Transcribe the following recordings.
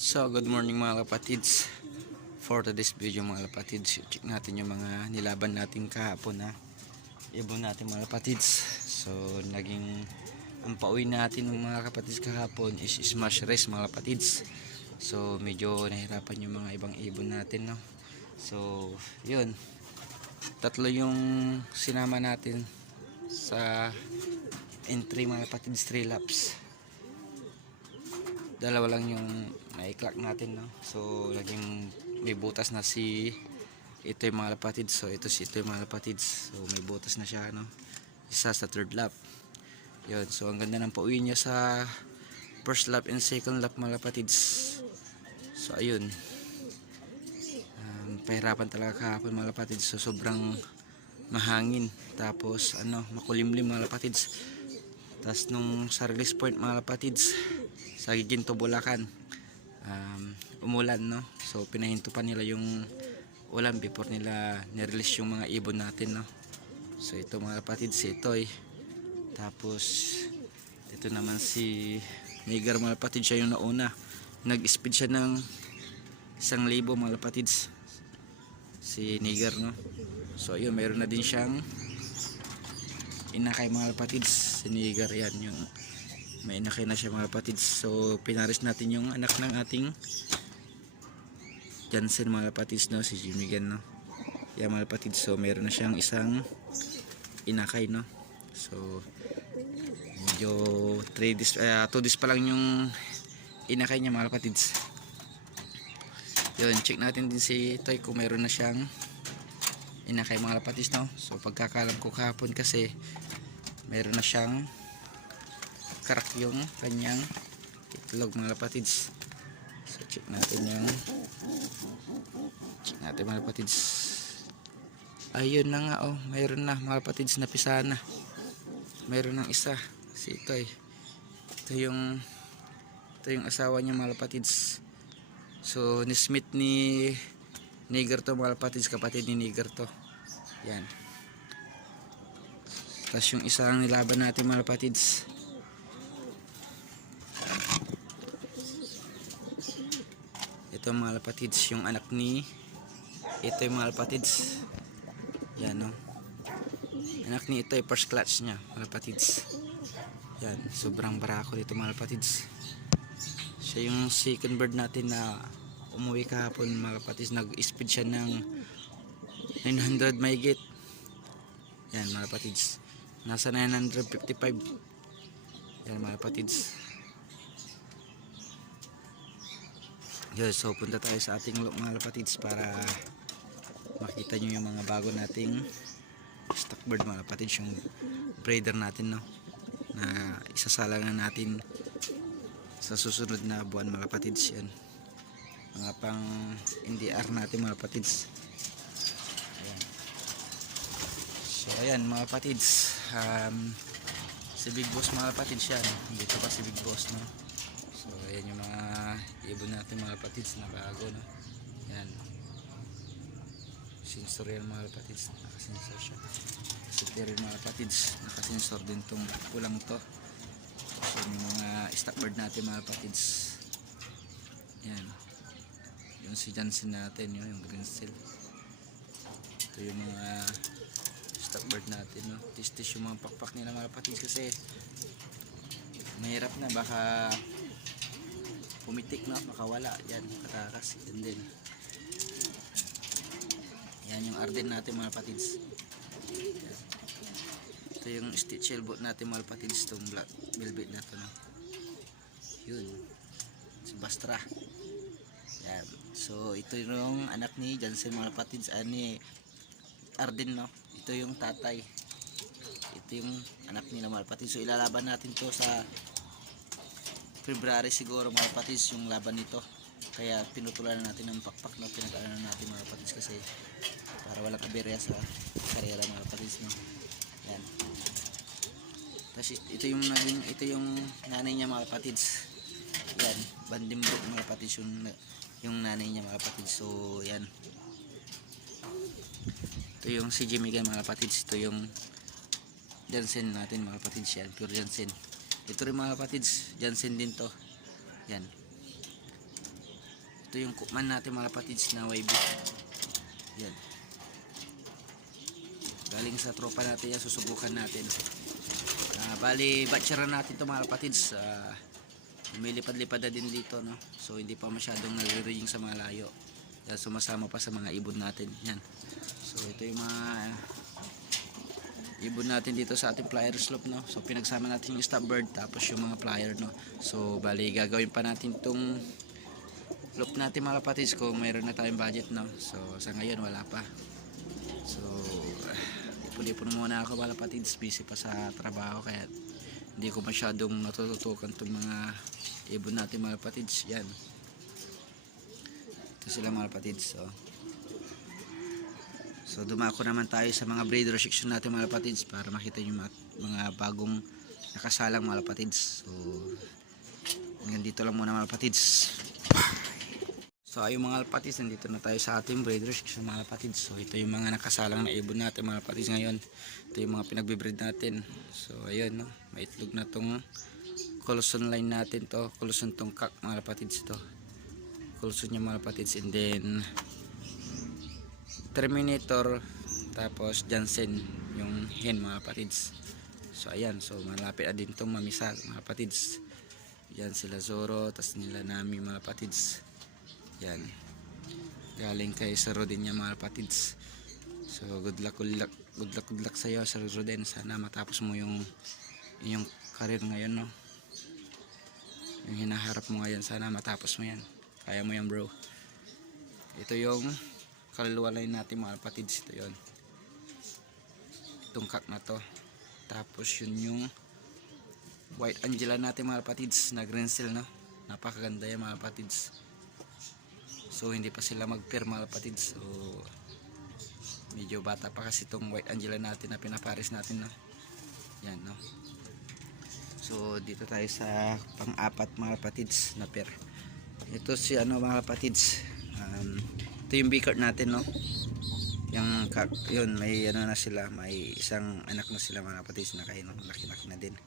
So, good morning mga kapatids. For today's video mga kapatids, check natin yung mga nilaban natin kahapon na ibon natin mga kapatids. So, naging ang pauwi natin ng mga kapatids kahapon is smash race mga kapatids. So, medyo nahirapan yung mga ibang ibon natin, no? So, yun. Tatlo yung sinama natin sa entry mga kapatids 3 laps dalawa lang yung na-clock natin no? So laging may butas na si ito yung mga lapatids. So ito si ito yung mga lapatids. So may butas na siya no? Isa sa third lap. Yun. So ang ganda ng pauwi niya sa first lap and second lap mga lapatids. So ayun. Um, pahirapan talaga kahapon mga lapatids. So sobrang mahangin. Tapos ano makulimlim mga lapatids. Tapos nung sa release point mga lapatids sa Giginto Bulacan um, umulan no? So pinahinto pa nila yung ulan before nila nirelease yung mga ibon natin no? So ito mga kapatids si Toy. Tapos ito naman si Nigar mga kapatids siya yung nauna. Nag speed siya ng isang libo mga kapatids si Nigar no? So ayun mayroon na din siyang inakay mga kapatids si Nigar yan yung may inakay na siya mga kapatids so pinaris natin yung anak ng ating Jansen mga kapatids no? Si Jimmy Gan no? Yan mga kapatids so meron na siyang isang inakay no? So medyo 3 days uh, 2 days pa lang yung inakay niya mga kapatids yun check natin din si Toy kung meron na siyang inakay mga kapatids no? So pagkakalam ko kahapon kasi meron na siyang crack yung kanyang itlog mga kapatids. So check natin yung check natin mga kapatids. Ayun na nga oh. Mayroon na mga kapatids. Na pisa na. Mayroon ng isa. Si ito eh. Ito yung ito yung asawa niya mga kapatids. So ni Smith ni Niger to mga kapatids. Kapatid ni Niger to. Yan. Tapos yung isang nilaban natin mga kapatids ito mga lapatids yung anak ni ito yung mga lapatids yan no? Anak ni ito yung first clutch nya mga lapatids yan sobrang barako dito mga lapatids siya yung second bird natin na umuwi kahapon mga lapatids nag speed siya ng 900 mahigit. Yan mga lapatids nasa 955 yan mga lapatids Yes, so punta tayo sa ating mga lapatids para makita nyo yung mga bago nating stock bird mga lapatids yung breeder natin no? Na isasala na natin sa susunod na buwan mga lapatids yan. Mga pang NDR natin mga lapatids ayan. so ayan mga lapatids um, si Big Boss mga lapatids yan. Dito pa si Big Boss no So ayan yung mga ibon natin mga kapatids na bago no. Yan. Sensor yan mga kapatids, nakasensor siya. Rin mga kapatids, nakasensor din tong pulang to. So yung mga stock bird natin mga kapatids. Yan. Yung si Jansen natin yun, yung green seal. Ito yung mga stock bird natin no. Tis-tis yung mga pakpak nila mga kapatids kasi mahirap na baka pumitik na makawala. Yan katakas yan din. Yan yung arden natin mga patids ito yung stitch elbow natin mga patids itong black velvet na to no? yun. Si Bastra. Yan. So ito yung anak ni Jansen mga patids ani Arden no? Ito yung tatay. Ito yung anak ni mga patids so ilalaban natin to sa February siguro mga patis yung laban nito. Kaya pinutulan na natin ng pakpak no pinag-ano natin mga patis kasi para walang aberya sa karera mga patis no? Yan tapos ito yung naging ito yung nanay niya mga patis. Yan bandimbro mga patis yung yung nanay niya mga patis. So yan ito yung si Jimmy Gan mga patis. Ito yung Jansen natin mga patis. Yan pure Jansen ito rin mga kapatids Jansen din to yan Ito yung kukman natin mga kapatids na YB. Yan. Galing sa tropa natin yan, susubukan natin. Ah, bali, batchera natin ito mga kapatids. Ah, may lipad-lipad na din dito, no? So, hindi pa masyadong nare-ring sa mga layo. Yan, sumasama pa sa mga ibon natin. Yan. So, ito yung mga ibon natin dito sa ating flyer slope, no? So, pinagsama natin yung stop bird, tapos yung mga flyer, no? So, bali, gagawin pa natin itong loop natin mga kapatids kung mayroon na tayong budget, no? So, sa ngayon, wala pa. So, ipon-ipon muna ako mga kapatids. Busy pa sa trabaho, kaya hindi ko masyadong natututukan itong mga ibon natin mga kapatids. Yan. Ito sila mga kapatids. So, so dumako naman tayo sa mga breeder section natin mga kapatids para makita yung mga, mga bagong nakasalang mga kapatids. So, hanggang dito lang muna mga kapatids. So ayun mga alpatids, nandito na tayo sa ating breeder section mga alpatids. So ito yung mga nakasalang na ibon natin mga alpatids ngayon. Ito yung mga pinagbe-breed natin. So ayun no, may itlog na tong Coloson line natin to. Coloson tong kak mga alpatids ito. Coloson niya mga alpatids and then Terminator tapos Jansen yung hen mga alpatids. So ayan, so malapit na din tong mamisa mga alpatids. Yan sila Zoro, tas nila Nami mga alpatids. Yan. Galing kay Sir Rodin niya mga kapatids. So good luck, good luck, good luck, good luck sa iyo Sir Rodin. Sana matapos mo yung yung career ngayon no. Yung hinaharap mo ngayon sana matapos mo yan. Kaya mo yan bro. Ito yung kaluluwa line natin mga kapatids. Ito yon Tungkak na to. Tapos yun yung White Angela natin mga kapatids na green seal no. Napakaganda yan mga kapatids. So hindi pa sila mag-pair mga kapatid. So medyo bata pa kasi itong White Angela natin na pinapares natin no. Yan no. So dito tayo sa pang-apat mga kapatids na pair. Ito si ano mga kapatids. Um, ito yung B-card natin no. Yung yun may ano na sila, may isang anak na sila mga kapatids na kain, laki-laki na din.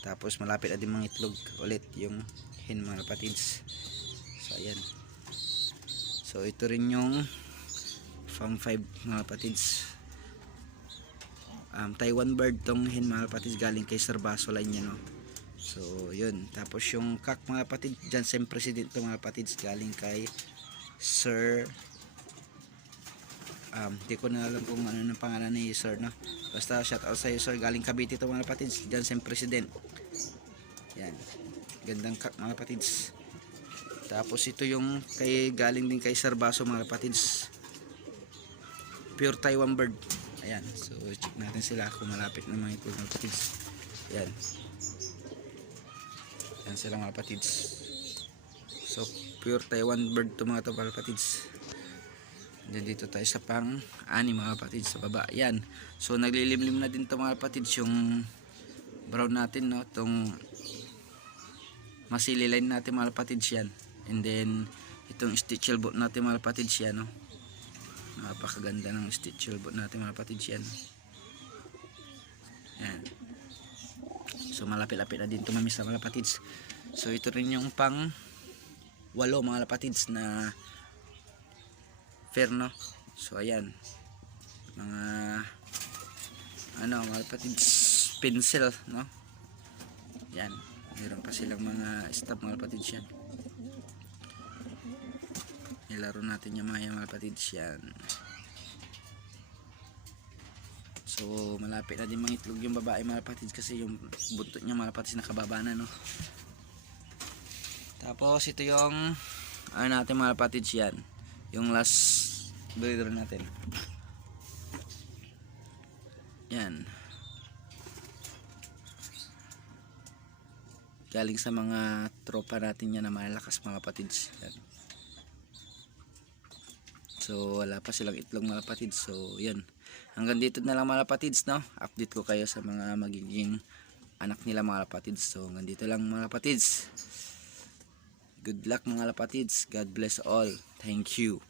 Tapos malapit na din mga itlog ulit yung hen mga kapatids. So ayan. So ito rin yung Fang 5 mga patids. Um, Taiwan bird tong hen mga patids galing kay Sir Baso line niya no. So yun. Tapos yung kak mga patids Jansen President to mga patids galing kay Sir um, di ko na alam kung ano ng pangalan ni Sir no. Basta shout out sa iyo Sir galing Cavite to mga patids Jansen President. Yan. Gandang kak mga patids. Tapos ito yung kay galing din kay Sir Baso mga kapatids. Pure Taiwan bird. Ayan. So check natin sila kung malapit na mga ito mga kapatids. Ayan. Ayan sila mga kapatids. So pure Taiwan bird to mga to mga kapatids. Dito tayo sa pang ani mga kapatids sa baba. Ayan. So naglilimlim na din to mga kapatids yung brown natin no. Tong masili line natin mga kapatids yan. And then, itong stitch elbow natin mga kapatids yan, no? Napakaganda ng stitch elbow natin mga kapatids yan. Yan. So, malapit-lapit na din ito mamisa mga kapatids. So, ito rin yung pang walo mga kapatids na fair, no? So, ayan. Mga ano, mga kapatids pencil, no? Yan. Meron pa silang mga stop mga kapatids yan nilaro natin yung mga mga kapatids yan so malapit na din mga yung babae mga kapatids kasi yung buntot niya mga kapatids nakababa na no tapos ito yung ano natin mga kapatids yan yung last breeder natin yan galing sa mga tropa natin yan na malalakas mga kapatids yan So wala pa silang itlog mga kapatids. So yan. Hanggang dito na lang mga kapatids no. Update ko kayo sa mga magiging anak nila mga kapatids. So hanggang dito lang mga kapatids. Good luck mga kapatids. God bless all. Thank you.